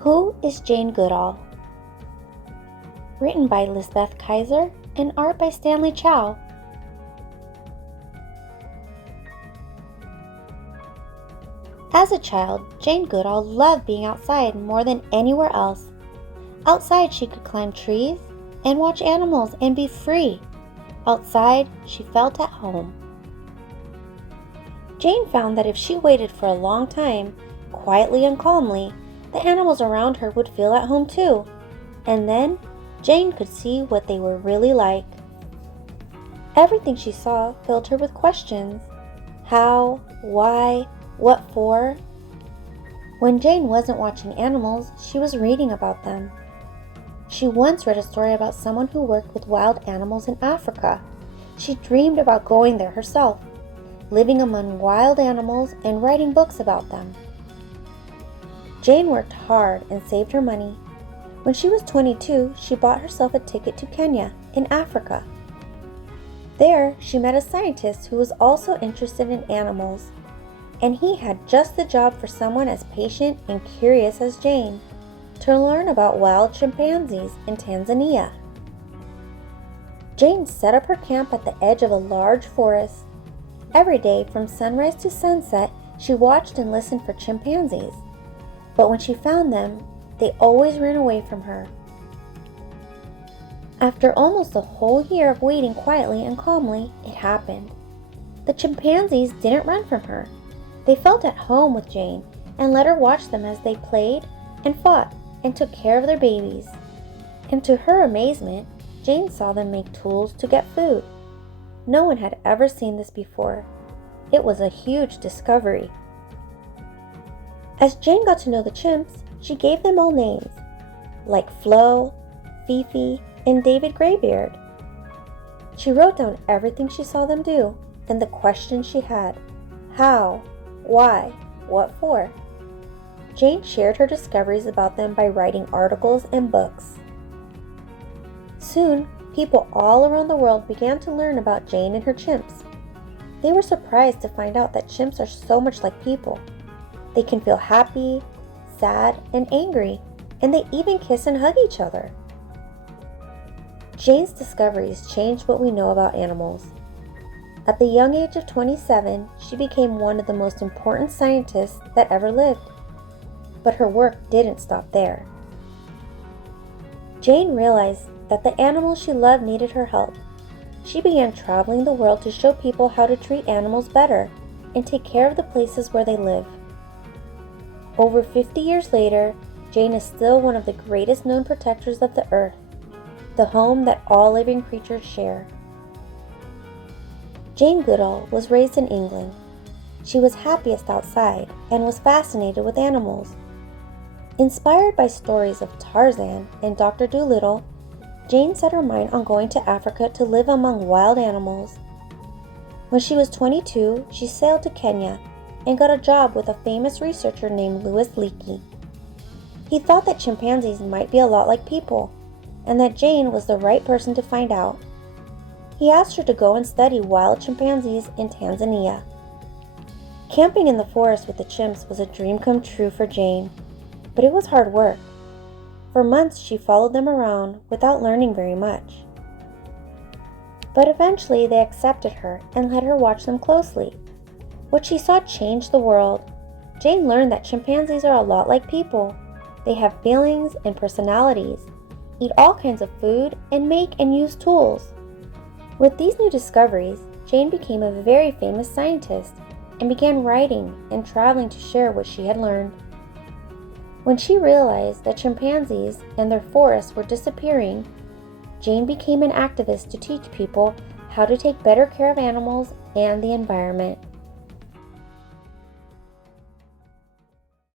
Who is Jane Goodall? Written by Lisbeth Kaiser and art by Stanley Chow. As a child, Jane Goodall loved being outside more than anywhere else. Outside, she could climb trees and watch animals and be free. Outside, she felt at home. Jane found that if she waited for a long time, quietly and calmly, the animals around her would feel at home too. And then, Jane could see what they were really like. Everything she saw filled her with questions. How? Why? What for? When Jane wasn't watching animals, she was reading about them. She once read a story about someone who worked with wild animals in Africa. She dreamed about going there herself, living among wild animals and writing books about them. Jane worked hard and saved her money. When she was 22, she bought herself a ticket to Kenya in Africa. There, she met a scientist who was also interested in animals, and he had just the job for someone as patient and curious as Jane, to learn about wild chimpanzees in Tanzania. Jane set up her camp at the edge of a large forest. Every day, from sunrise to sunset, she watched and listened for chimpanzees. But when she found them, they always ran away from her. After almost a whole year of waiting quietly and calmly, it happened. The chimpanzees didn't run from her. They felt at home with Jane and let her watch them as they played and fought and took care of their babies. And to her amazement, Jane saw them make tools to get food. No one had ever seen this before. It was a huge discovery. As Jane got to know the chimps, she gave them all names, like Flo, Fifi, and David Graybeard. She wrote down everything she saw them do and the questions she had. How? Why? What for? Jane shared her discoveries about them by writing articles and books. Soon, people all around the world began to learn about Jane and her chimps. They were surprised to find out that chimps are so much like people. They can feel happy, sad, and angry, and they even kiss and hug each other. Jane's discoveries changed what we know about animals. At the young age of 27, she became one of the most important scientists that ever lived. But her work didn't stop there. Jane realized that the animals she loved needed her help. She began traveling the world to show people how to treat animals better and take care of the places where they live. Over 50 years later, Jane is still one of the greatest known protectors of the earth, the home that all living creatures share. Jane Goodall was raised in England. She was happiest outside and was fascinated with animals. Inspired by stories of Tarzan and Dr. Dolittle, Jane set her mind on going to Africa to live among wild animals. When she was 22, she sailed to Kenya and got a job with a famous researcher named Louis Leakey. He thought that chimpanzees might be a lot like people, and that Jane was the right person to find out. He asked her to go and study wild chimpanzees in Tanzania. Camping in the forest with the chimps was a dream come true for Jane, but it was hard work. For months she followed them around without learning very much. But eventually they accepted her and let her watch them closely. What she saw changed the world. Jane learned that chimpanzees are a lot like people. They have feelings and personalities, eat all kinds of food, and make and use tools. With these new discoveries, Jane became a very famous scientist and began writing and traveling to share what she had learned. When she realized that chimpanzees and their forests were disappearing, Jane became an activist to teach people how to take better care of animals and the environment.